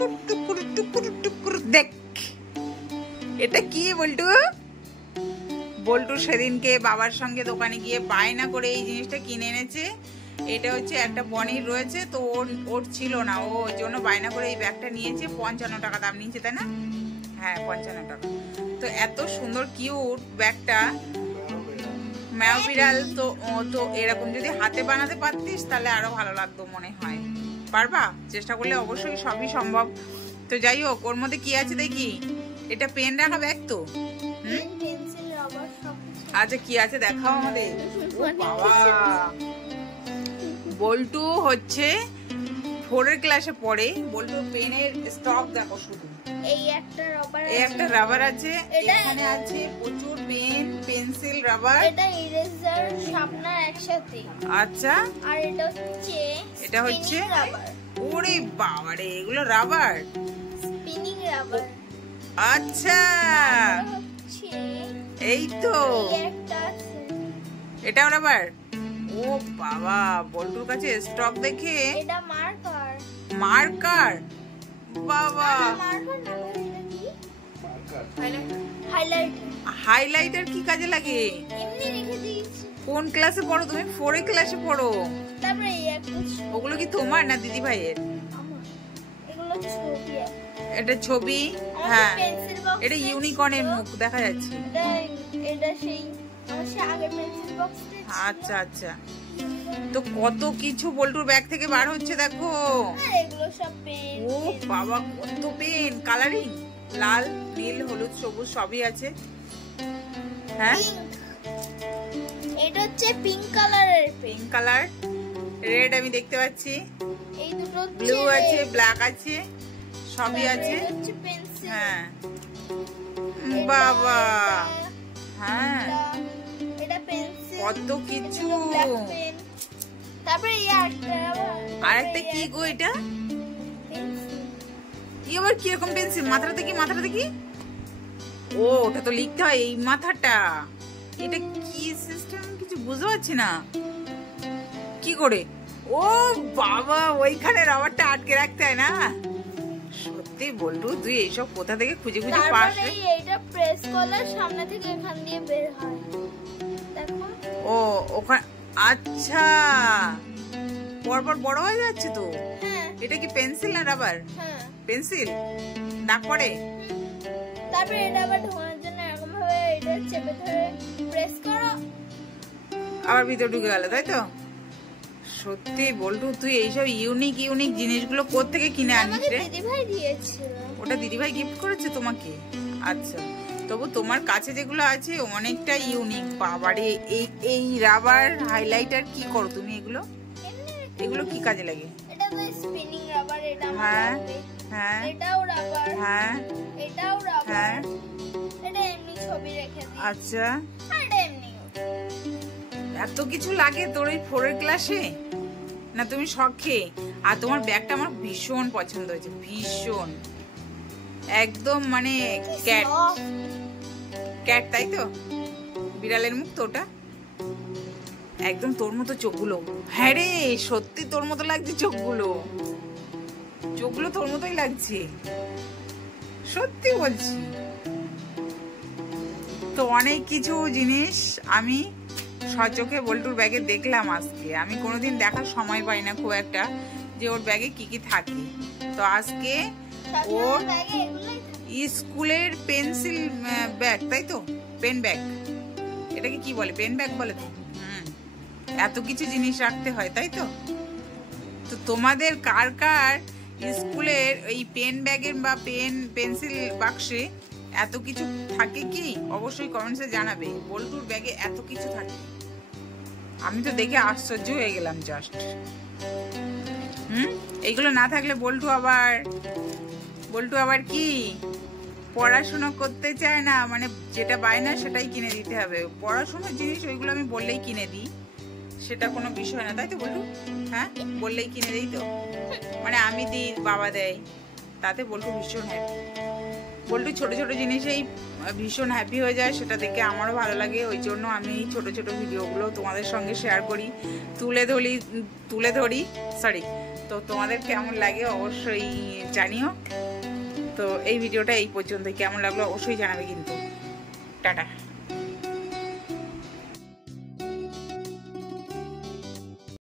টুকুর টুকুর টুকুর টুকুর। দেখ এটা কি বল্টু? বল্টু সেদিনকে বাবার সঙ্গে দোকানে গিয়ে বায়না করে এই জিনিসটা কিনে এনেছে। এটা হচ্ছে একটা বনির রয়েছে, তো ওর ছিল না, ও ওই জন্য বায়না করে এই ব্যাগটা নিয়েছে। 55 টাকা দাম নিয়েছে, তাই না? হ্যাঁ 55 টাকা। তো এত সুন্দর কিউট ব্যাগটা, ম্যাও বিড়াল। তো এরকম যদি হাতে বানাতে পারতিস তাহলে আরো ভালো লাগতো মনে হয়। পারবা? চেষ্টা করলে অবশ্যই সবই সম্ভব। তো যাই হোক, ওর মধ্যে কি আছে দেখি। এটা পেন রাখা ব্যাগ তো? আচ্ছা কি আছে দেখাও আমাদের। বাবা, বল্টু হচ্ছে 4 ক্লাসে পড়ে। বল্টু পেনের স্টক দেখো শুধু। এই একটা রাবার আছে, এখানে আছে প্রচুর পেন, পেন্সিল, রাবার। এটা ইরেজার, শার্পনার একসাথে। আচ্ছা, আর এটা হচ্ছে রাবার। ওরে বাবা রে, এগুলো রাবার, স্পিনিং রাবার। আচ্ছা এই তো এটাও রাবার। ও বাবা, বল্টুর কাছে স্টক দেখে। এটা মার্কার। মার্কার? বাবা, হাইলাইটার কি কাজে লাগে? কোন ক্লাসে পড়ো তুমি? 4 ক্লাসে পড়ো। ওগুলো কি তোমার না দিদি ভাইয়ের? এটা ছবি। হ্যাঁ, এটা ইউনিকর্নের মুখ দেখা যাচ্ছে। আচ্ছা আচ্ছা, তো কত কিছু বল্টুর ব্যাগ থেকে বার হচ্ছে দেখো। ও বাবা, কত পেন, কালারিং, লাল, নীল, হলুদ, সবুজ সবই আছে। হ্যাঁ, এটা হচ্ছে পিঙ্ক কালারের। পিঙ্ক কালার, রেড আমি দেখতে পাচ্ছি। এই দুটো ব্লু আছে, ব্ল্যাক আছে, সবই আছে। হ্যাঁ বাবা, হ্যাঁ এটা পেন্সিল, কত কিছু। তারপরে আরেকটা কি গো এটা? কি আবার কিরকম পেন্সিল? মাথাটা দেখি, মাথাটা দেখি। ও, ওটা তো লিখতে হয়, এই মাথাটা। এটা কি সিস্টেম কিছু বুঝতে পারছি না কি করে। ও বাবা, ওইখানে রাবারটা আটকে রাখতে হয় না? সত্যি বল্টু, তুই এইসব কোথা থেকে খুঁজে খুঁজে পাস? এইটা প্রেস করলে সামনে থেকে এখান দিয়ে বের হয়, দেখো। ও ওখানে, আচ্ছা, পরপর বড় হয়ে যাচ্ছে তো। হ্যাঁ। এটা কি পেন্সিল না রাবার? হ্যাঁ পেন্সিল। দাগ পড়ে? তারপরে এটা আবার ঢোকানোর জন্য এরকম ভাবে এটা চেপে ধরে প্রেস করো, আবার ভিতরে ঢুকে গেল, তাই তো? সত্যি বল্টু, তুই এইসব ইউনিক ইউনিক জিনিসগুলো কোথা থেকে কিনে আনিস রে? দিদিভাই দিয়েছিল। ওটা দিদিভাই গিফট করেছে তোমাকে? আচ্ছা, তবু তোমার কাছে যেগুলো আছে অনেকটা ইউনিক। বাবারে, এই রাবার হাইলাইটার কি করো তুমি এগুলো? এগুলো কি কাজে লাগে? এটা তো স্পিনিং রাবার। এটা হ্যাঁ হ্যাঁ, এটাও রাবার। হ্যাঁ এটাও রাবার। হ্যাঁ, এটা এমনি ছবি রেখে দিই। আচ্ছা, আর এটা এমনি। এত কিছু লাগে তোর এই 4 ক্লাসে? না তুমি শখে? আর তোমার ব্যাগটা আমার ভীষণ পছন্দ হয়েছে, ভীষণ, একদম মানে ক্যাট ক্যাট, তাই তো? বিড়ালের মুখ তো ওটা, একদম তোর মতো চোখগুলো। হ্যাঁ রে, সত্যি তোর মতো লাগছে চোখগুলো, চোখগুলো তোর মতোই লাগছে, সত্যি বলছি। তো অনেক কিছু জিনিস আমি সচোখে বল্টুর ব্যাগে দেখলাম আজকে। আমি কোনোদিন দেখার সময় পাই না খুব একটা, যে ওর ব্যাগে কি কি থাকে। তো আজকে ওর স্কুলের পেন্সিল ব্যাগ, তাই তো? পেন ব্যাগ, এটাকে কি বলে? পেন ব্যাগ বলে তো। এত কিছু জিনিস রাখতে হয়, তাই তো? তো তোমাদের কার কার স্কুলের এই পেন ব্যাগের বা পেন্সিল বাক্সে এত কিছু থাকে কি অবশ্যই কমেন্টসে জানাবে। বল্টুর ব্যাগে এত কিছু থাকে, আমি তো দেখে আশ্চর্য হয়ে গেলাম জাস্ট। এইগুলো না থাকলে বল্টু আবার কি পড়াশোনা করতে চায় না, মানে যেটা বায়না সেটাই কিনে দিতে হবে। পড়াশোনার জিনিস ওইগুলো আমি বললেই কিনে দিই, সেটা কোনো বিষয় না, তাই তো বল্টু? হ্যাঁ, বললেই কিনে দিই তো, মানে আমি দিই, বাবা দেয়, তাতে বল্টু ভীষণ হ্যাপি। বল্টু ছোট ছোট জিনিসেই ভীষণ হ্যাপি হয়ে যায়, সেটা দেখে আমারও ভালো লাগে। ওই জন্য আমি এই ছোট ছোট ভিডিওগুলো তোমাদের সঙ্গে শেয়ার করি, তুলে ধরি তো তোমাদের কেমন লাগে অবশ্যই জানিও। তো এই ভিডিওটা এই পর্যন্তই, কেমন লাগলো অবশ্যই জানাবে কিন্তু। টাটা।